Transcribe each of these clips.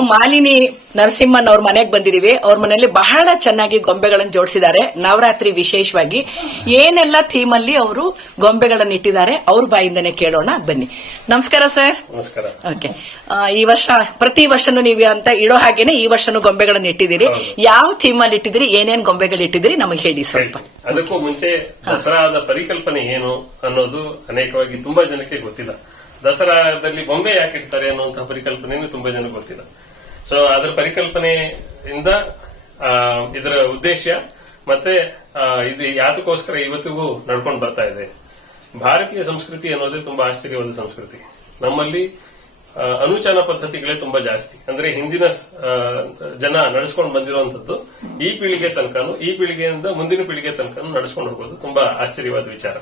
ಮಾಲಿನಿ ನರಸಿಂಹನ್ ಅವ್ರ ಮನೆಗೆ ಬಂದಿದೀವಿ. ಅವ್ರ ಮನೆಯಲ್ಲಿ ಬಹಳ ಚೆನ್ನಾಗಿ ಗೊಂಬೆಗಳನ್ನು ಜೋಡಿಸಿದ್ದಾರೆ. ನವರಾತ್ರಿ ವಿಶೇಷವಾಗಿ ಏನೆಲ್ಲ ಥೀಮ್ ಅಲ್ಲಿ ಅವರು ಗೊಂಬೆಗಳನ್ನು ಇಟ್ಟಿದ್ದಾರೆ ಅವ್ರ ಬಾಯಿಂದನೇ ಕೇಳೋಣ. ಬನ್ನಿ. ನಮಸ್ಕಾರ ಸರ್. ನಮಸ್ಕಾರ. ಓಕೆ. ಈ ವರ್ಷ ಪ್ರತಿ ವರ್ಷನೂ ನೀವು ಅಂತ ಇಡೋ ಹಾಗೇನೆ ಈ ವರ್ಷನೂ ಗೊಂಬೆಗಳನ್ನು ಇಟ್ಟಿದ್ದೀರಿ. ಯಾವ ಥೀಮ್ ಅಲ್ಲಿ ಇಟ್ಟಿದ್ದೀರಿ ಏನೇನ್ ಗೊಂಬೆಗಳು ಇಟ್ಟಿದ್ದೀರಿ ನಮಗೆ ಹೇಳಿ ಸ್ವಲ್ಪ. ಅದಕ್ಕೂ ಮುಂಚೆ ದಸರಾದ ಪರಿಕಲ್ಪನೆ ಏನು ಅನ್ನೋದು ಅನೇಕವಾಗಿ ತುಂಬಾ ಜನಕ್ಕೆ ಗೊತ್ತಿಲ್ಲ. ದಸರಾದಲ್ಲಿ ಬೊಂಬೆ ಯಾಕೆ ಇಡ್ತಾರೆ ಅನ್ನುವಂತಹ ಪರಿಕಲ್ಪನೆಯನ್ನು ತುಂಬಾ ಜನಕ್ಕೆ ಗೊತ್ತಿಲ್ಲ. ಸೊ ಅದರ ಪರಿಕಲ್ಪನೆಯಿಂದ ಇದರ ಉದ್ದೇಶ ಮತ್ತೆ ಇದು ಯಾತಕ್ಕೋಸ್ಕರ ಇವತ್ತಿಗೂ ನಡ್ಕೊಂಡು ಬರ್ತಾ ಇದೆ. ಭಾರತೀಯ ಸಂಸ್ಕೃತಿ ಅನ್ನೋದೇ ತುಂಬಾ ಆಶ್ಚರ್ಯವಾದ ಸಂಸ್ಕೃತಿ. ನಮ್ಮಲ್ಲಿ ಅನುಚಾನ ಪದ್ಧತಿಗಳೇ ತುಂಬಾ ಜಾಸ್ತಿ. ಅಂದ್ರೆ ಹಿಂದಿನ ಜನ ನಡೆಸ್ಕೊಂಡು ಬಂದಿರುವಂತದ್ದು ಈ ಪೀಳಿಗೆ ತನಕನು, ಈ ಪೀಳಿಗೆಯಿಂದ ಮುಂದಿನ ಪೀಳಿಗೆ ತನಕನು ನಡೆಸ್ಕೊಂಡು ಹೋಗೋದು ತುಂಬಾ ಆಶ್ಚರ್ಯವಾದ ವಿಚಾರ.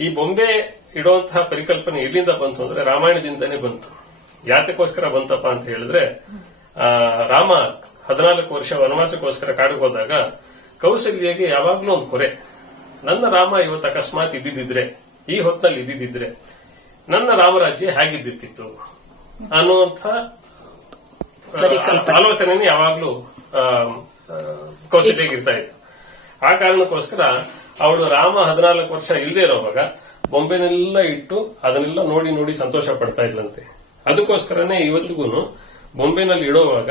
ಈ ಬೊಂಬೆ ಇಡುವಂತಹ ಪರಿಕಲ್ಪನೆ ಎಲ್ಲಿಂದ ಬಂತು ಅಂದ್ರೆ ರಾಮಾಯಣದಿಂದನೇ ಬಂತು. ಯಾತಕ್ಕೋಸ್ಕರ ಬಂತಪ್ಪ ಅಂತ ಹೇಳಿದ್ರೆ ಆ, ರಾಮ ಹದಿನಾಲ್ಕು ವರ್ಷ ವನವಾಸಕ್ಕೋಸ್ಕರ ಕಾಡಿಗೆ ಹೋದಾಗ ಕೌಸಲ್ಯಗೆ ಯಾವಾಗ್ಲೂ ಒಂದು ಕೊರೆ. ನನ್ನ ರಾಮ ಇವತ್ತು ಅಕಸ್ಮಾತ್ ಇದ್ದಿದ್ರೆ ಈ ಹೊತ್ತಲ್ಲಿ ಇದ್ದಿದ್ರೆ ನನ್ನ ರಾಮರಾಜ್ಯ ಹೇಗಿದ್ದಿರ್ತಿತ್ತು ಅನ್ನುವಂಥ ಪರಿಕಲ್ಪನೆ. ಆಲೋಚನೆ ಯಾವಾಗ್ಲೂ ಕೌಶಲ್ಯ ಇರ್ತಾ ಇತ್ತು. ಆ ಕಾರಣಕ್ಕೋಸ್ಕರ ಅವಳು ರಾಮ ಹದಿನಾಲ್ಕು ವರ್ಷ ಇಲ್ಲದೆ ಇರೋವಾಗ ಬೊಂಬೆನೆಲ್ಲ ಇಟ್ಟು ಅದನ್ನೆಲ್ಲ ನೋಡಿ ನೋಡಿ ಸಂತೋಷ ಪಡ್ತಾ ಇದ್ಲಂತೆ. ಅದಕ್ಕೋಸ್ಕರನೇ ಇವತ್ತಿಗೂ ಬೊಂಬೆನಲ್ಲಿ ಇಡುವಾಗ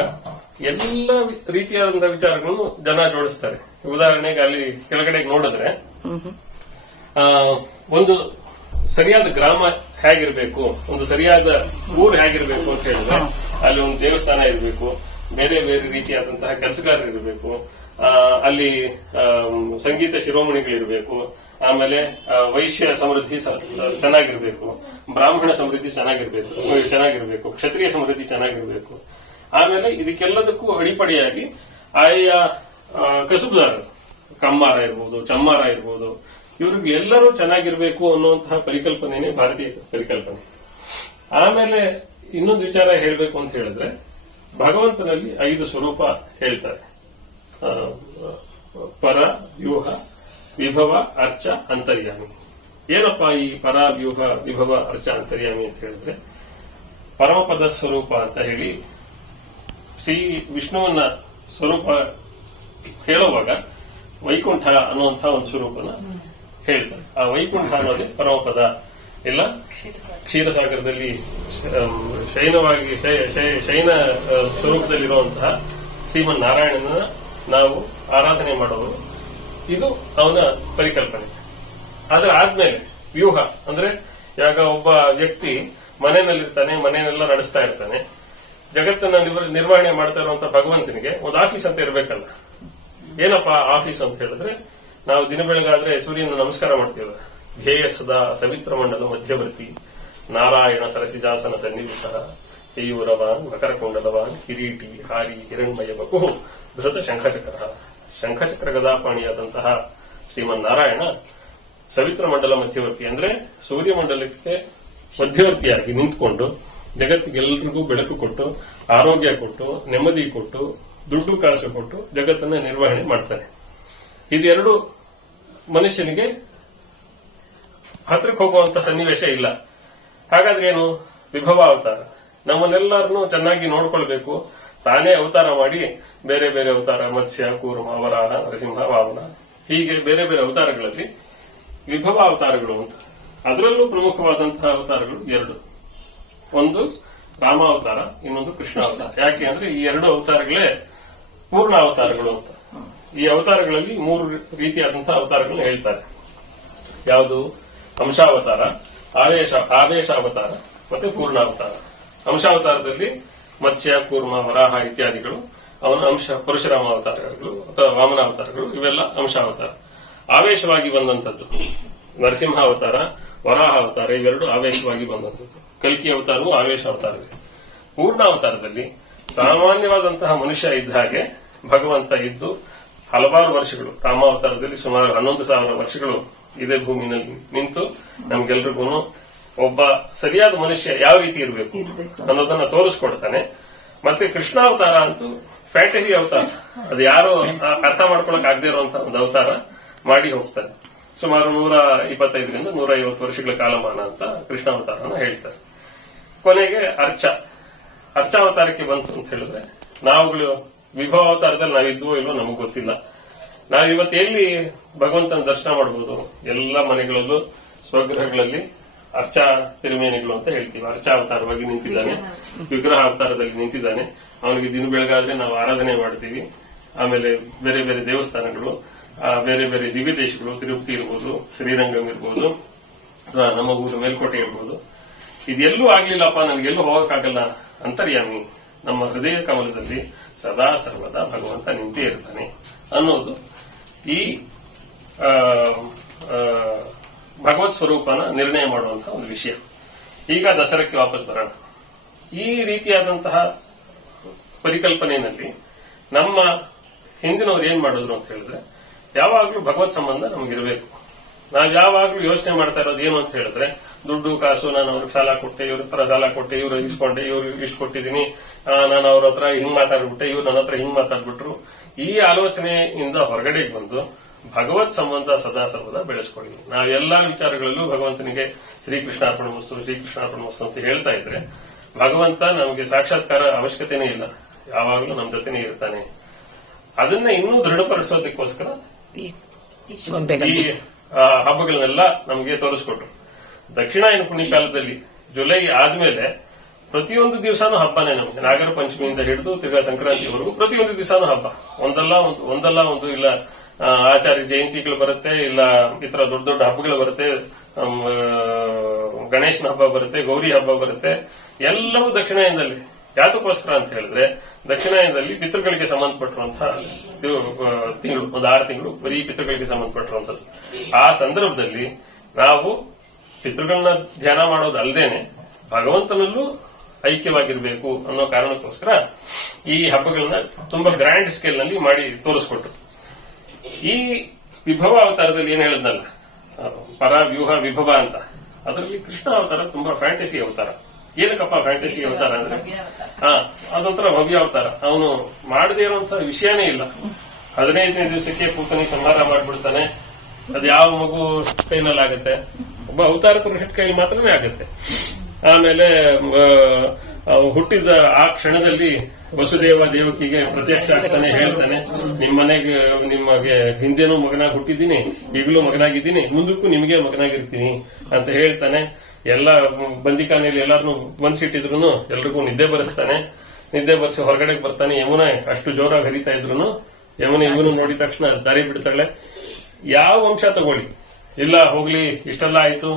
ಎಲ್ಲ ರೀತಿಯಾದಂತಹ ವಿಚಾರಗಳನ್ನು ಜನ ಜೋಡಿಸ್ತಾರೆ. ಉದಾಹರಣೆಗೆ ಅಲ್ಲಿ ಕೆಳಗಡೆ ನೋಡಿದ್ರೆ ಒಂದು ಸರಿಯಾದ ಗ್ರಾಮ ಹೇಗಿರ್ಬೇಕು ಒಂದು ಸರಿಯಾದ ಊರು ಹೇಗಿರ್ಬೇಕು ಅಂತ ಹೇಳಿದ್ರೆ ಅಲ್ಲಿ ಒಂದು ದೇವಸ್ಥಾನ ಇರಬೇಕು ಬೇರೆ ಬೇರೆ ರೀತಿಯಾದಂತಹ ಕೆಲಸಗಾರರು ಇರಬೇಕು ಅಲ್ಲಿ ಸಂಗೀತ ಶಿರೋಮಣಿಗಳಿರಬೇಕು ಆಮೇಲೆ ವೈಶ್ಯ ಸಮೃದ್ಧಿ ಚೆನ್ನಾಗಿರ್ಬೇಕು ಬ್ರಾಹ್ಮಣ ಸಮೃದ್ಧಿ ಚೆನ್ನಾಗಿರ್ಬೇಕು ಚೆನ್ನಾಗಿರ್ಬೇಕು ಕ್ಷತ್ರಿಯ ಸಮೃದ್ಧಿ ಚೆನ್ನಾಗಿರ್ಬೇಕು. ಆಮೇಲೆ ಇದಕ್ಕೆಲ್ಲದಕ್ಕೂ ಅಡಿಪಡಿಯಾಗಿ ಆಯಾ ಆ, ಕಸುಬುದಾರರು ಕಮ್ಮಾರ ಇರ್ಬೋದು ಚಮ್ಮಾರ ಇರ್ಬೋದು ಇವ್ರಿಗೆ ಎಲ್ಲರೂ ಚೆನ್ನಾಗಿರ್ಬೇಕು ಅನ್ನುವಂತಹ ಪರಿಕಲ್ಪನೆನೇ ಭಾರತೀಯ ಪರಿಕಲ್ಪನೆ. ಆಮೇಲೆ ಇನ್ನೊಂದು ವಿಚಾರ ಹೇಳಬೇಕು ಅಂತ ಹೇಳಿದ್ರೆ ಭಗವಂತನಲ್ಲಿ ಐದು ಸ್ವರೂಪ ಹೇಳ್ತಾರೆ. ಪರ ವ್ಯೂಹ, ವಿಭವ, ಅರ್ಚ, ಅಂತರ್ಯಾಮಿ. ಏನಪ್ಪ ಈ ಪರ, ವ್ಯೂಹ, ವಿಭವ, ಅರ್ಚ, ಅಂತರ್ಯಾಮಿ ಅಂತ ಹೇಳಿದ್ರೆ, ಪರಮಪದ ಸ್ವರೂಪ ಅಂತ ಹೇಳಿ ಶ್ರೀ ವಿಷ್ಣುವನ್ನ ಸ್ವರೂಪ ಹೇಳುವಾಗ ವೈಕುಂಠ ಅನ್ನುವಂತಹ ಒಂದು ಸ್ವರೂಪನ ಹೇಳ್ತಾರೆ. ಆ ವೈಕುಂಠ ಅನ್ನೋದೇ ಪರಮಪದ. ಇಲ್ಲ? ಕ್ಷೀರಸಾಗರದಲ್ಲಿ ಶೈನವಾಗಿ ಶೈನ ಸ್ವರೂಪದಲ್ಲಿರುವಂತಹ ಶ್ರೀಮನ್ ನಾರಾಯಣನ ನಾವು ಆರಾಧನೆ ಮಾಡೋದು. ಇದು ಅವನ ಪರಿಕಲ್ಪನೆ. ಆದ್ರೆ ಆದ್ಮೇಲೆ ವ್ಯೂಹ, ಅಂದ್ರೆ ಯಾಗ ಒಬ್ಬ ವ್ಯಕ್ತಿ ಮನೆಯಲ್ಲಿರ್ತಾನೆ ಮನೆಯನ್ನೆಲ್ಲ ನಡೆಸ್ತಾ ಇರ್ತಾನೆ. ಜಗತ್ತನ್ನ ನಿರ್- ನಿರ್ವಹಣೆ ಮಾಡ್ತಾ ಇರುವಂತ ಭಗವಂತನಿಗೆ ಒಂದು ಆಫೀಸ್ ಅಂತ ಇರಬೇಕಲ್ಲ. ಏನಪ್ಪ ಆಫೀಸ್ ಅಂತ ಹೇಳಿದ್ರೆ, ನಾವು ದಿನ ಬೆಳಗಾದ್ರೆ ಸೂರ್ಯನ ನಮಸ್ಕಾರ ಮಾಡ್ತೀವಲ್ಲ ಧ್ಯೇಯ ಸದಾ ಸವಿತ್ರ ಮಂಡಲ ಮಧ್ಯವರ್ತಿ. ನಾರಾಯಣ ಸರಸಿಜಾಸನ ಸನ್ನಿಹಿತ ಕೇಯೂರವಾನ್ ಮಕರಕುಂಡಲವಾನ್ ಕಿರೀಟಿ, ಹಾರಿ, ಹಿರಣ್ಮಯ ಬಕು ಧೃತ ಶಂಖಚಕ್ರ ಶಂಖಚಕ್ರ ಗದಾಪಾಣಿಯಾದಂತಹ ಶ್ರೀಮನ್ನಾರಾಯಣ ಸವಿತ್ರ ಮಂಡಲ ಮಧ್ಯವರ್ತಿ ಅಂದ್ರೆ ಸೂರ್ಯಮಂಡಲಕ್ಕೆ ಮಧ್ಯವರ್ತಿಯಾಗಿ ನಿಂತ್ಕೊಂಡು ಜಗತ್ತಿಗೆಲ್ಲರಿಗೂ ಬೆಳಕು ಕೊಟ್ಟು, ಆರೋಗ್ಯ ಕೊಟ್ಟು, ನೆಮ್ಮದಿ ಕೊಟ್ಟು, ದುಡ್ಡು ಕಾಸು ಕೊಟ್ಟು ಜಗತ್ತನ್ನ ನಿರ್ವಹಣೆ ಮಾಡ್ತಾರೆ. ಇದೆರಡು ಮನುಷ್ಯನಿಗೆ ಹತ್ರಕ್ಕೆ ಹೋಗುವಂತ ಸನ್ನಿವೇಶ ಇಲ್ಲ. ಹಾಗಾದ್ರೆ ಏನು? ವಿಭವ ಅವತಾರ. ನಮ್ಮನ್ನೆಲ್ಲರನ್ನು ಚೆನ್ನಾಗಿ ನೋಡ್ಕೊಳ್ಬೇಕು. ತಾನೇ ಅವತಾರ ಮಾಡಿ ಬೇರೆ ಬೇರೆ ಅವತಾರ, ಮತ್ಸ್ಯ, ಕೂರ್ಮ, ವರಾಹ, ನರಸಿಂಹ, ವಾಮನ, ಹೀಗೆ ಬೇರೆ ಬೇರೆ ಅವತಾರಗಳಲ್ಲಿ ವಿಭವ ಅವತಾರಗಳು ಉಂಟು. ಅದರಲ್ಲೂ ಪ್ರಮುಖವಾದಂತಹ ಅವತಾರಗಳು ಎರಡು. ಒಂದು ರಾಮ ಅವತಾರ ಇನ್ನೊಂದು ಕೃಷ್ಣ ಅವತಾರ. ಯಾಕೆ ಅಂದ್ರೆ ಈ ಎರಡು ಅವತಾರಗಳೇ ಪೂರ್ಣ ಅವತಾರಗಳು ಅಂತ. ಈ ಅವತಾರಗಳಲ್ಲಿ ಮೂರು ರೀತಿಯಾದಂತಹ ಅವತಾರಗಳನ್ನ ಹೇಳ್ತಾರೆ. ಯಾವುದು? ಅಂಶಾವತಾರ ಆವೇಶ ಅವತಾರ ಮತ್ತೆ ಪೂರ್ಣಾವತಾರ. ಅಂಶಾವತಾರದಲ್ಲಿ ಮತ್ಸ್ಯ, ಕೂರ್ಮ, ವರಾಹ ಇತ್ಯಾದಿಗಳು, ಅವನ ಅಂಶ ಪರಶುರಾಮ ಅವತಾರಗಳು ಅಥವಾ ವಾಮನ ಅವತಾರಗಳು, ಇವೆಲ್ಲ ಅಂಶಾವತಾರ. ಆವೇಶವಾಗಿ ಬಂದಂತದ್ದು ನರಸಿಂಹ ಅವತಾರ, ವರಾಹ ಅವತಾರ, ಇವೆರಡು ಆವೇಶವಾಗಿ ಬಂದಂತದ್ದು ಕಲ್ಕಿ ಅವತಾರವು ಆವೇಶ ಅವತಾರವೇ. ಪೂರ್ಣ ಅವತಾರದಲ್ಲಿ ಸಾಮಾನ್ಯವಾದಂತಹ ಮನುಷ್ಯ ಇದ್ದ ಹಾಗೆ ಭಗವಂತ ಇದ್ದು ಹಲವಾರು ವರ್ಷಗಳು, ರಾಮಾವತಾರದಲ್ಲಿ ಸುಮಾರು ಹನ್ನೊಂದು ಸಾವಿರ ವರ್ಷಗಳು ಇದೇ ಭೂಮಿನಲ್ಲಿ ನಿಂತು ನಮ್ಗೆಲ್ರಿಗೂ ಒಬ್ಬ ಸರಿಯಾದ ಮನುಷ್ಯ ಯಾವ ರೀತಿ ಇರಬೇಕು ಅನ್ನೋದನ್ನ ತೋರಿಸ್ಕೊಡ್ತಾನೆ. ಮತ್ತೆ ಕೃಷ್ಣಾವತಾರ ಅಂತೂ ಫ್ಯಾಂಟಸಿ ಅವತಾರ. ಅದು ಯಾರು ಅರ್ಥ ಮಾಡ್ಕೊಳಕ್ ಆಗದೆ ಇರುವಂತಹ ಒಂದು ಅವತಾರ ಮಾಡಿ ಹೋಗ್ತಾರೆ. ಸುಮಾರು ನೂರ ಇಪ್ಪತ್ತೈದರಿಂದ ನೂರ ಐವತ್ತು ವರ್ಷಗಳ ಕಾಲಮಾನ ಅಂತ ಕೃಷ್ಣಾವತಾರನ ಹೇಳ್ತಾರೆ. ಕೊನೆಗೆ ಅರ್ಚ. ಅರ್ಚಾವತಾರಕ್ಕೆ ಬಂತು ಅಂತ ಹೇಳಿದ್ರೆ ನಾವುಗಳು ವಿಭವ ಅವತಾರದಲ್ಲಿ ನಾವಿದ್ವೋ ಇಲ್ವೋ ನಮಗೆ ಗೊತ್ತಿಲ್ಲ. ನಾವಿವತ್ತು ಎಲ್ಲಿ ಭಗವಂತನ ದರ್ಶನ ಮಾಡಬಹುದು ಎಲ್ಲ ಮನೆಗಳಲ್ಲೂ ಸ್ವಗೃಹಗಳಲ್ಲಿ ಅರ್ಚಾ ತಿರುಮೇನಿಗಳು ಅಂತ ಹೇಳ್ತೀವಿ. ಅರ್ಚಾ ಅವತಾರವಾಗಿ ನಿಂತಿದ್ದಾನೆ. ವಿಗ್ರಹ. ಅವತಾರದಲ್ಲಿ ನಿಂತಿದ್ದಾನೆ. ಅವನಿಗೆ ದಿನ ಬೆಳಗಾದ್ರೆ ನಾವು ಆರಾಧನೆ ಮಾಡ್ತೀವಿ. ಆಮೇಲೆ ಬೇರೆ ಬೇರೆ ದೇವಸ್ಥಾನಗಳು ಬೇರೆ ಬೇರೆ ದಿವ್ಯ ದೇಶಗಳು ತಿರುಪತಿ ಇರ್ಬೋದು ಶ್ರೀರಂಗಂ ಇರ್ಬೋದು ಅಥವಾ ನಮ್ಮ ಊರು ಮೇಲ್ಕೋಟೆ ಇರ್ಬೋದು. ಇದೆಲ್ಲೂ ಆಗ್ಲಿಲ್ಲಪ್ಪ ನನಗೆಲ್ಲೂ ಹೋಗಕ್ಕಾಗಲ್ಲ ಅಂತರ್ಯಾಮಿ. ನಮ್ಮ ಹೃದಯ ಕಮಲದಲ್ಲಿ ಸದಾ ಸರ್ವದಾ ಭಗವಂತ ನಿಂತೇ ಇರ್ತಾನೆ ಅನ್ನೋದು ಈ ಭಗವತ್ ಸ್ವರೂಪನ ನಿರ್ಣಯ ಮಾಡುವಂತಹ ಒಂದು ವಿಷಯ. ಈಗ ದಸರಕ್ಕೆ ವಾಪಸ್ ಬರೋಣ. ಈ ರೀತಿಯಾದಂತಹ ಪರಿಕಲ್ಪನೆಯಲ್ಲಿ ನಮ್ಮ ಹಿಂದಿನವ್ರು ಏನ್ ಮಾಡಿದ್ರು ಅಂತ ಹೇಳಿದ್ರೆ, ಯಾವಾಗಲೂ ಭಗವತ್ ಸಂಬಂಧ ನಮಗಿರಬೇಕು. ನಾವು ಯಾವಾಗಲೂ ಯೋಚನೆ ಮಾಡ್ತಾ ಇರೋದು ಏನು ಅಂತ ಹೇಳಿದ್ರೆ, ದುಡ್ಡು, ಕಾಸು, ನಾನು ಅವ್ರಿಗೆ ಸಾಲ ಕೊಟ್ಟೆ, ಇವ್ರ ಹತ್ರ ಸಾಲ ಕೊಟ್ಟೆ, ಇವ್ರು ಇಸ್ಕೊಂಡೆ, ಇವ್ರು ಇಷ್ಟು ಕೊಟ್ಟಿದ್ದೀನಿ ನಾನು ಅವ್ರ ಹತ್ರ ಹಿಂಗ್ ಮಾತಾಡ್ಬಿಟ್ಟೆ, ಇವ್ರು ನನ್ನ ಹತ್ರ ಹಿಂಗ್ ಮಾತಾಡ್ಬಿಟ್ರು. ಈ ಆಲೋಚನೆಯಿಂದ ಹೊರಗಡೆಗೆ ಬಂದು ಭಗವತ್ ಸಂಬಂಧ ಸದಾ ಸರ್ವದಾ ಬೆಳೆಸ್ಕೊಳ್ಳಿ ಎಲ್ಲಾ ವಿಚಾರಗಳಲ್ಲೂ ಭಗವಂತನಿಗೆ ಶ್ರೀಕೃಷ್ಣಾರ್ಪಣ ವಸ್ತು ಶ್ರೀಕೃಷ್ಣಾರ್ಪಣ ವಸ್ತು ಅಂತ ಹೇಳ್ತಾ ಇದ್ರೆ ಭಗವಂತ ನಮಗೆ ಸಾಕ್ಷಾತ್ಕಾರ ಅವಶ್ಯಕತೆನೇ ಇಲ್ಲ. ಯಾವಾಗಲೂ ನಮ್ಮ ಜೊತೆನೇ ಇರ್ತಾನೆ. ಅದನ್ನ ಇನ್ನೂ ದೃಢಪಡಿಸೋದಕ್ಕೋಸ್ಕರ ಈ ಹಬ್ಬಗಳನ್ನೆಲ್ಲ ನಮಗೆ ತೋರಿಸ್ಕೊಟ್ರು. ದಕ್ಷಿಣಾಯನ ಪುಣ್ಯಕಾಲದಲ್ಲಿ ಜುಲೈ ಆದ್ಮೇಲೆ ಪ್ರತಿಯೊಂದು ದಿವಸನೂ ಹಬ್ಬನೇ ನಮಗೆ. ನಾಗರ ಪಂಚಮಿಯಿಂದ ಹಿಡಿದು ತಿರ್ಗಾ ಸಂಕ್ರಾಂತಿವರೆಗೂ ಪ್ರತಿಯೊಂದು ದಿವಸನೂ ಹಬ್ಬ. ಒಂದಲ್ಲ ಒಂದು ಒಂದಲ್ಲ ಒಂದು ಇಲ್ಲ ಆಚಾರ್ಯ ಜಯಂತಿಗಳು ಬರುತ್ತೆ, ಇಲ್ಲ ಈ ತರ ದೊಡ್ಡ ದೊಡ್ಡ ಹಬ್ಬಗಳು ಬರುತ್ತೆ ಗಣೇಶನ ಹಬ್ಬ ಬರುತ್ತೆ, ಗೌರಿ ಹಬ್ಬ ಬರುತ್ತೆ, ಎಲ್ಲವೂ ದಕ್ಷಿಣಾಯನದಲ್ಲಿ. ಯಾತಕ್ಕೋಸ್ಕರ ಅಂತ ಹೇಳಿದ್ರೆ, ದಕ್ಷಿಣಾಯನದಲ್ಲಿ ಪಿತೃಗಳಿಗೆ ಸಂಬಂಧಪಟ್ಟಿರುವಂತಹ ತಿಂಗಳು, ಒಂದು ಆರು ತಿಂಗಳು ಬರೀ ಪಿತೃಗಳಿಗೆ ಸಂಬಂಧಪಟ್ಟಿರುವಂತದ್ದು ಆ ಸಂದರ್ಭದಲ್ಲಿ ನಾವು ಪಿತೃಗಳನ್ನ ಧ್ಯಾನ ಮಾಡೋದು ಅಲ್ಲದೇನೆ ಭಗವಂತನಲ್ಲೂ ಐಕ್ಯವಾಗಿರಬೇಕು ಅನ್ನೋ ಕಾರಣಕ್ಕೋಸ್ಕರ ಈ ಹಬ್ಬಗಳನ್ನ ತುಂಬಾ ಗ್ರ್ಯಾಂಡ್ ಸ್ಕೇಲ್ನಲ್ಲಿ ಮಾಡಿ ತೋರಿಸ್ಕೊಟ್ರು. ಈ ವಿಭವ ಅವತಾರದಲ್ಲಿ ಏನ್ ಹೇಳಿದ್ನಲ್ಲ? ಪರ, ವ್ಯೂಹ, ವಿಭವ ಅಂತ. ಅದರಲ್ಲಿ ಕೃಷ್ಣ ಅವತಾರ ತುಂಬಾ ಫ್ಯಾಂಟಸಿ ಅವತಾರ. ಏನಕ್ಕಪ್ಪ ಫ್ಯಾಂಟಸಿ ಅವತಾರ ಅಂದ್ರೆ? ಹಾ, ಅದೊಂಥರ ಭವ್ಯ ಅವತಾರ. ಅವನು ಮಾಡದೇ ಇರುವಂತ ವಿಷಯನೇ ಇಲ್ಲ. ಹದಿನೈದನೇ ದಿವಸಕ್ಕೆ ಪೂತನಿ ಸಂಹಾರ ಮಾಡ್ಬಿಡ್ತಾನೆ. ಅದು ಯಾವ ಮಗು ಕೈನಲ್ಲಿ ಆಗುತ್ತೆ? ಒಬ್ಬ ಅವತಾರ ಪುರುಷನ ಕೈಲಿ ಮಾತ್ರನೇ ಆಗುತ್ತೆ. ಆಮೇಲೆ ಹುಟ್ಟಿದ ಆ ಕ್ಷಣದಲ್ಲಿ ವಸುದೇವ ದೇವಕಿಗೆ ಪ್ರತ್ಯಕ್ಷ ಆಗ್ತಾನೆ, ಹೇಳ್ತಾನೆ ನಿಮ್ಮ ಮನೆಗೆ, ನಿಮಗೆ ಹಿಂದೆನೂ ಮಗನಾಗಿ ಹುಟ್ಟಿದ್ದೀನಿ, ಈಗಲೂ ಮಗನಾಗಿದ್ದೀನಿ, ಮುಂದಕ್ಕೂ ನಿಮಗೆ ಮಗನಾಗಿರ್ತೀನಿ ಅಂತ ಹೇಳ್ತಾನೆ. ಎಲ್ಲ ಬಂದಿಕಾನೆಯಲ್ಲಿ ಎಲ್ಲಾರನು ಬಂದ್ಸಿಟ್ಟಿದ್ರು ಎಲ್ರಿಗೂ ನಿದ್ದೆ ಬರೆಸ್ತಾನೆ. ನಿದ್ದೆ ಬರೆಸಿ ಹೊರಗಡೆ ಬರ್ತಾನೆ. ಯಮುನಾ ಅಷ್ಟು ಜೋರಾಗಿ ಹರಿತಾ ಇದ್ರು ಯಮುನ ಇವನು ನೋಡಿದ ತಕ್ಷಣ ದಾರಿ ಬಿಡ್ತಾಳೆ. ಯಾವ ವಂಶ ತಗೊಳ್ಳಿ. ಇಲ್ಲ, ಹೋಗ್ಲಿ, ಇಷ್ಟೆಲ್ಲ ಆಯ್ತು.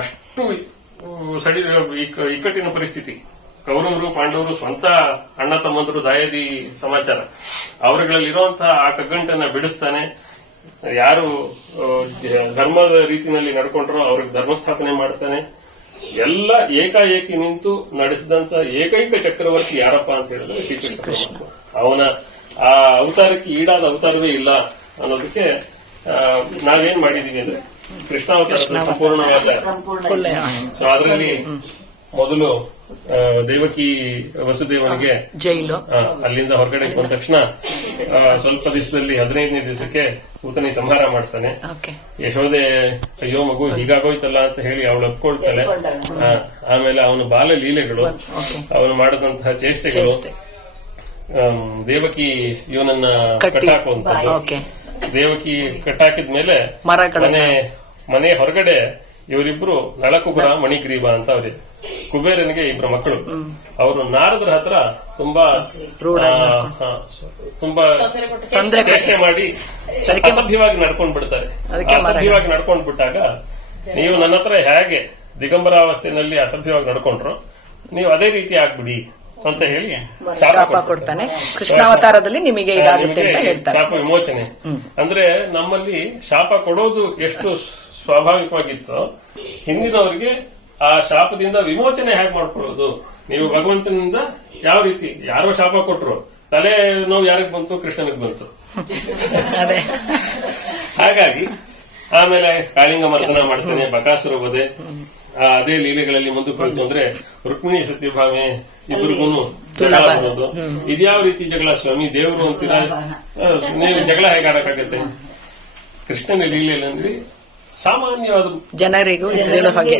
ಅಷ್ಟು ಸಡಿ ಇಕ್ಕ- ಇಕ್ಕಟ್ಟಿನ ಪರಿಸ್ಥಿತಿ. ಕೌರವರು ಪಾಂಡವರು ಸ್ವಂತ ಅಣ್ಣ ತಮ್ಮಂದರು ದಾಯದಿ ಸಮಾಚಾರ. ಅವರುಗಳಲ್ಲಿರುವಂತಹ ಆ ಕಗ್ಗಂಟನ್ನ ಬಿಡಿಸ್ತಾನೆ. ಯಾರು ಧರ್ಮದ ರೀತಿಯಲ್ಲಿ ನಡ್ಕೊಂಡ್ರೋ ಅವ್ರಿಗೆ ಧರ್ಮಸ್ಥಾಪನೆ ಮಾಡ್ತಾನೆ. ಎಲ್ಲ ಏಕಾಏಕಿ ನಿಂತು ನಡೆಸಿದಂತ ಏಕೈಕ ಚಕ್ರವರ್ತಿ ಯಾರಪ್ಪ ಅಂತ ಹೇಳಿದ್ರೆ ಶ್ರೀಕೃಷ್ಣ. ಅವನ ಆ ಅವತಾರಕ್ಕೆ ಈಡಾದ ಅವತಾರವೇ ಇಲ್ಲ ಅನ್ನೋದಕ್ಕೆ ನಾವೇನ್ ಮಾಡಿದೀವಿ ಅಂದ್ರೆ ಕೃಷ್ಣ ಸಂಪೂರ್ಣವೇ ಸೊ ಅದರಲ್ಲಿ ಮೊದಲು ದೇವಕಿ ವಸುದೇವನಿಗೆ ಜೈಲು. ಅಲ್ಲಿಂದ ಹೊರಗಡೆ ಬಂದ ತಕ್ಷಣ ಸ್ವಲ್ಪ ದಿವಸದಲ್ಲಿ ಹದಿನೈದನೇ ದಿವಸಕ್ಕೆ ಊತನಿ ಸಂಹಾರ ಮಾಡ್ತಾನೆ. ಯಶೋದೆ ಅಯ್ಯೋ ಮಗು ಹೀಗಾಗೋಯ್ತಲ್ಲ ಅಂತ ಹೇಳಿ ಅವಳು ಒಪ್ಕೊಳ್ತಾಳೆ. ಆಮೇಲೆ ಅವನು ಬಾಲ ಲೀಲೆಗಳು ಅವನು ಮಾಡದಂತಹ ಚೇಷ್ಟೆಗಳು ದೇವಕಿ ಇವನನ್ನ ಕಟ್ಟಾಕುವಂತ ದೇವಕಿ ಕಟ್ಟಾಕಿದ ಮೇಲೆ ಮರಗಳ ಮನೆ ಮನೆ ಹೊರಗಡೆ ಇವರಿಬ್ರು ನಳಕುಬರ ಮಣಿಗ್ರೀವ ಅಂತ ಅವ್ರಿ. ಕುಬೇರನಿಗೆ ಇಬ್ರು ಮಕ್ಕಳು. ಅವರು ನಾರದ್ರ ಹತ್ರ ತುಂಬಾ ತುಂಬಾ ತೊಂದ್ರೆ ಚೇಷ್ಟೆ ಮಾಡಿ ಅಸಭ್ಯವಾಗಿ ನಡ್ಕೊಂಡ್ ಬಿಡ್ತಾರೆ. ಅಸಭ್ಯವಾಗಿ ನಡ್ಕೊಂಡ್ ಬಿಟ್ಟಾಗ ನೀವು ನನ್ನ ಹತ್ರ ಹೇಗೆ ದಿಗಂಬರಾವಸ್ಥೆನಲ್ಲಿ ಅಸಭ್ಯವಾಗಿ ನಡ್ಕೊಂಡ್ರು ನೀವು ಅದೇ ರೀತಿ ಆಗ್ಬಿಡಿ ಅಂತ ಹೇಳಿ ಶಾಪ. ಕೊಡ್ತಾನೆ. ಕೃಷ್ಣಾವತಾರದಲ್ಲಿ ನಿಮಗೆ ಇದಾಗುತ್ತೆ ಅಂತ ನಿಮಗೆ ಹೇಳ್ತಾರೆ. ಶಾಪ ವಿಮೋಚನೆ. ಅಂದ್ರೆ ನಮ್ಮಲ್ಲಿ ಶಾಪ ಕೊಡೋದು ಎಷ್ಟು ಸ್ವಾಭಾವಿಕವಾಗಿತ್ತೋ ಹಿಂದಿನವರಿಗೆ ಆ ಶಾಪದಿಂದ ವಿಮೋಚನೆ ಹೇಗೆ ಮಾಡ್ಕೊಳ್ಳೋದು? ನೀವು ಭಗವಂತನಿಂದ ಯಾವ ರೀತಿ ಯಾರೋ ಶಾಪ ಕೊಟ್ರು ತಲೆ ನೋವು ಯಾರಿಗೆ ಬಂತು? ಕೃಷ್ಣನಿಗೆ ಬಂತು. ಹಾಗಾಗಿ ಆಮೇಲೆ ಕಾಳಿಂಗ ಮರ್ದನ ಮಾಡ್ತಾನೆ ಬಕಾಸುರ ಬದೆ ಆ, ಅದೇ ಲೀಲೆಗಳಲ್ಲಿ ಮುಂದಕ್ಕೆ ಹೋಯ್ತು ಅಂದ್ರೆ ರುಕ್ಮಿಣಿ ಸತ್ಯಭಾಮೆ ಇಬ್ಬರಿಗೂ ಜಗಳ ಬರೋದು ಇದ್ಯಾವ ರೀತಿ ಜಗಳ? ಸ್ವಾಮಿ ದೇವರು ಅಂತೀರಾ? ನೀವು ಜಗಳ ಹೇಗೆ ಆಡಕ್ಕಾಗತ್ತೆ? ಕೃಷ್ಣನ ಲೀಲೆಯಲ್ಲಿ ಸಾಮಾನ್ಯವಾದ ಜನರಿಗೂ ಹೇಳೋ ಹಾಗೆ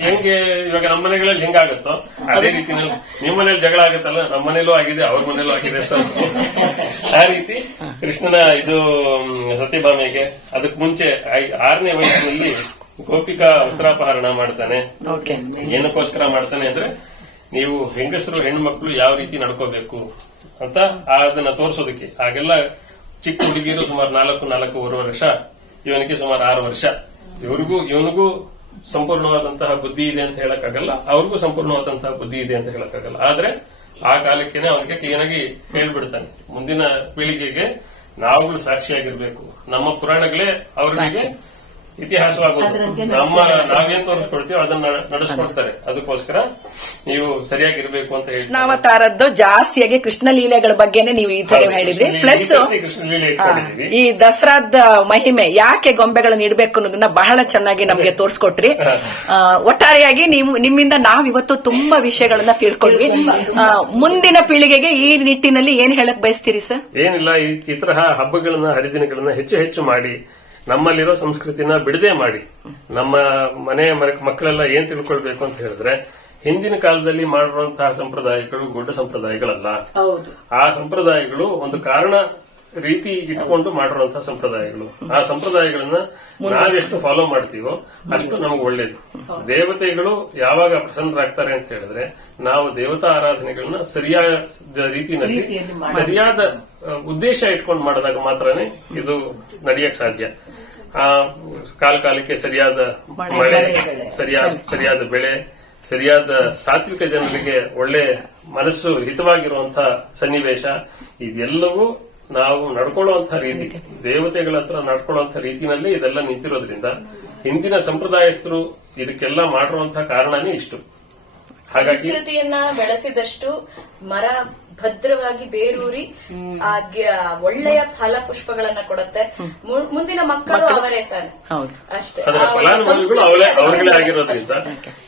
ಹೆಂಗೆ ಇವಾಗ ನಮ್ಮ ಮನೆಗಳಲ್ಲಿ ಹೆಂಗಾಗುತ್ತೋ ಅದೇ ರೀತಿ ನಿಮ್ಮ ಮನೇಲಿ ಜಗಳ ಆಗುತ್ತಲ್ಲ ನಮ್ಮ ಮನೇಲೂ ಆಗಿದೆ ಅವ್ರ ಮನೇಲೂ ಆಗಿದೆ ಸರ್ ಆ ರೀತಿ ಕೃಷ್ಣನ ಇದು ಸತ್ಯಭಾಮೆಗೆ ಅದಕ್ಕೆ ಮುಂಚೆ ಆರನೇ ವಯಸ್ಸಿನಲ್ಲಿ ಗೋಪಿಕಾ ವಸ್ತ್ರಾಪಹರಣ ಮಾಡ್ತಾನೆ. ಏನಕ್ಕೋಸ್ಕರ ಮಾಡ್ತಾನೆ ಅಂದ್ರೆ ನೀವು ಹೆಂಗಸರು ಹೆಣ್ಮಕ್ಳು ಯಾವ ರೀತಿ ನಡ್ಕೋಬೇಕು ಅಂತ ಅದನ್ನ ತೋರಿಸೋದಕ್ಕೆ. ಆಗೆಲ್ಲ ಚಿಕ್ಕ ಹುಡುಗಿರು ಸುಮಾರು ನಾಲ್ಕು ನಾಲ್ಕೂವರೆ ವರ್ಷ ಇವನಿಗೆ ಸುಮಾರು ಆರು ವರ್ಷ. ಇವರಿಗೂ, ಇವನಿಗೂ ಸಂಪೂರ್ಣವಾದಂತಹ ಬುದ್ಧಿ ಇದೆ ಅಂತ ಹೇಳಕ್ಕಾಗಲ್ಲ. ಅವ್ರಿಗೂ ಸಂಪೂರ್ಣವಾದಂತಹ ಬುದ್ಧಿ ಇದೆ ಅಂತ ಹೇಳಕ್ಕಾಗಲ್ಲ. ಆದ್ರೆ ಆ ಕಾಲಕ್ಕೇನೆ ಅವನಿಗೆ ಕ್ಲೀನ್ ಆಗಿ ಹೇಳ್ಬಿಡ್ತಾನೆ. ಮುಂದಿನ ಪೀಳಿಗೆಗೆ ನಾವುಗಳು ಸಾಕ್ಷಿಯಾಗಿರ್ಬೇಕು. ನಮ್ಮ ಪುರಾಣಗಳೇ ಅವರಿಗೆ ಇತಿಹಾಸವಾಗೋದು ನಮ್ಮ ನಾವೇನ್ ತೋರಿಸ್ಕೊಳ್ತೀವೋ ಅದನ್ನ ನಡೆಸ್ಕೊಡ್ತಾರೆ. ಅದಕ್ಕೋಸ್ಕರ ನೀವು ಸರಿಯಾಗಿರ್ಬೇಕು ಅಂತ ಹೇಳಿ ಕೃಷ್ಣಾವತಾರದ್ದು ಜಾಸ್ತಿಯಾಗಿ ಕೃಷ್ಣ ಲೀಲೆಗಳ ಬಗ್ಗೆನೆ ನೀವು ಈ ತರ ಹೇಳಿದ್ರಿ. ಪ್ಲಸ್ ಈ ದಸರಾದ ಮಹಿಮೆ ಯಾಕೆ ಗೊಂಬೆಗಳನ್ನ ಇಡಬೇಕು ಅನ್ನೋದನ್ನ ಬಹಳ ಚೆನ್ನಾಗಿ ನಮ್ಗೆ ತೋರಿಸ್ಕೊಟ್ರಿ. ಒಟ್ಟಾರೆಯಾಗಿ ನೀವು ನಿಮ್ಮಿಂದ ನಾವ್ ಇವತ್ತು ತುಂಬಾ ವಿಷಯಗಳನ್ನ ತಿಳ್ಕೊಂಡ್ವಿ ಮುಂದಿನ ಪೀಳಿಗೆಗೆ ಈ ನಿಟ್ಟಿನಲ್ಲಿ ಏನ್ ಹೇಳಕ್ ಬಯಸ್ತೀರಿ ಸರ್? ಏನಿಲ್ಲ ಈ- ಈ ತರಹ ಹಬ್ಬಗಳನ್ನ ಹರಿದಿನಗಳನ್ನ ಹೆಚ್ಚು ಹೆಚ್ಚು ಮಾಡಿ ನಮ್ಮಲ್ಲಿರೋ ಸಂಸ್ಕೃತಿನ ಬಿಡದೆ ಮಾಡಿ ನಮ್ಮ ಮನೆ ಮರ- ಮಕ್ಕಳೆಲ್ಲ ಏನ್ ತಿಳ್ಕೊಳ್ಬೇಕು ಅಂತ ಹೇಳಿದ್ರೆ ಹಿಂದಿನ ಕಾಲದಲ್ಲಿ ಮಾಡಿರುವಂತಹ ಸಂಪ್ರದಾಯಗಳು ಗುಡ್ಡ ಸಂಪ್ರದಾಯಗಳಲ್ಲ. ಆ ಸಂಪ್ರದಾಯಗಳು ಒಂದು ಕಾರಣ ರೀತಿ ಇಟ್ಕೊಂಡು ಮಾಡಿರುವಂತಹ ಸಂಪ್ರದಾಯಗಳು. ಆ ಸಂಪ್ರದಾಯಗಳನ್ನ ನಾವೆಷ್ಟು ಫಾಲೋ ಮಾಡ್ತೀವೋ ಅಷ್ಟು ನಮಗೆ ಒಳ್ಳೇದು. ದೇವತೆಗಳು ಯಾವಾಗ ಪ್ರಸನ್ನರಾಗ್ತಾರೆ ಅಂತ ಹೇಳಿದ್ರೆ ನಾವು ದೇವತಾ ಆರಾಧನೆಗಳನ್ನ ಸರಿಯಾದ ರೀತಿಯಲ್ಲಿ ಸರಿಯಾದ ಉದ್ದೇಶ ಇಟ್ಕೊಂಡು ಮಾಡಿದಾಗ ಮಾತ್ರನೇ ಇದು ನಡೆಯಕ್ ಸಾಧ್ಯ. ಆ ಕಾಲ ಕಾಲಕ್ಕೆ ಸರಿಯಾದ ಮಳೆ ಸರಿಯಾದ ಸರಿಯಾದ ಬೆಳೆ ಸರಿಯಾದ ಸಾತ್ವಿಕ ಜನರಿಗೆ ಒಳ್ಳೆ ಮನಸ್ಸು ಹಿತವಾಗಿರುವಂತಹ ಸನ್ನಿವೇಶ ಇದೆಲ್ಲವೂ ನಾವು ನಡ್ಕೊಳ್ಳುವಂತಹ ರೀತಿ ದೇವತೆಗಳ ಹತ್ರ ನಡ್ಕೊಳ್ಳುವಂತಹ ರೀತಿನಲ್ಲಿ ಇದೆಲ್ಲ ನಿಂತಿರೋದ್ರಿಂದ ಹಿಂದಿನ ಸಂಪ್ರದಾಯಸ್ಥರು ಇದಕ್ಕೆಲ್ಲ ಮಾಡಿರುವಂತಹ ಕಾರಣನೇ ಇಷ್ಟು. ಹಾಗಾಗಿ ಬೆಳೆಸಿದಷ್ಟು ಮರ ಭದ್ರವಾಗಿ ಬೇರೂರಿ ಆ ಒಳ್ಳೆಯ ಫಲ ಪುಷ್ಪಗಳನ್ನ ಕೊಡುತ್ತೆ. ಮುಂದಿನ ಮಕ್ಕಳು ಅವರೇ ತಾನೆ. ಹೌದು. ಅಷ್ಟೇ.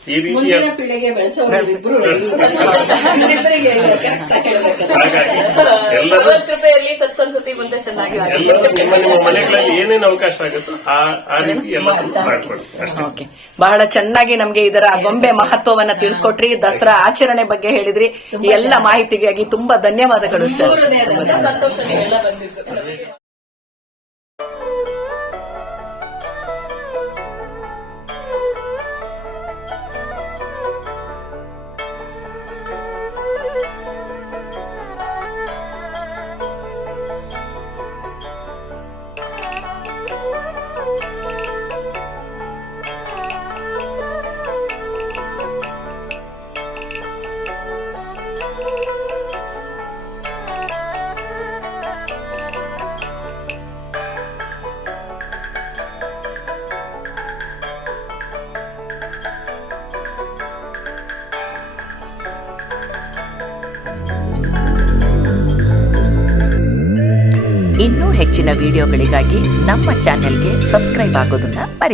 ಈ ರೀತಿಯ ಮುಂದಿನ ಪೀಳಿಗೆ ಕೃಪೆಯಲ್ಲಿ ಸತ್ಸಂತತಿ ಮುಂದೆ ಚೆನ್ನಾಗಿ. ನಿಮ್ಮ ನಿಮ್ಮ ಮನೆಗಳಲ್ಲಿ ಏನೇನು ಅವಕಾಶ ಆಗುತ್ತೋ ಆ ರೀತಿ ಎಲ್ಲ ಮಾಡ್ಕೊಳ್ಳಿ. ಅಷ್ಟೇ. ಓಕೆ ಬಹಳ ಚೆನ್ನಾಗಿ ನಮ್ಗೆ ಇದರ ಗೊಂಬೆ ಮಹತ್ವವನ್ನ ತಿಳಿಸ್ಕೊಟ್ರಿ. ದಸರಾ ಆಚರಣೆ ಬಗ್ಗೆ ಹೇಳಿದ್ರಿ. ಎಲ್ಲ ಮಾಹಿತಿಗಾಗಿ ತುಂಬಾ ಧನ್ಯವಾದಗಳು ಸರ್. ಸಂತೋಷ ಹೆಚ್ಚಿನ ವಿಡಿಯೋಗಳಿಗಾಗಿ ನಮ್ಮ ಚಾನೆಲ್ಗೆ ಸಬ್ಸ್ಕ್ರೈಬ್ ಆಗೋದನ್ನ ಮರಿ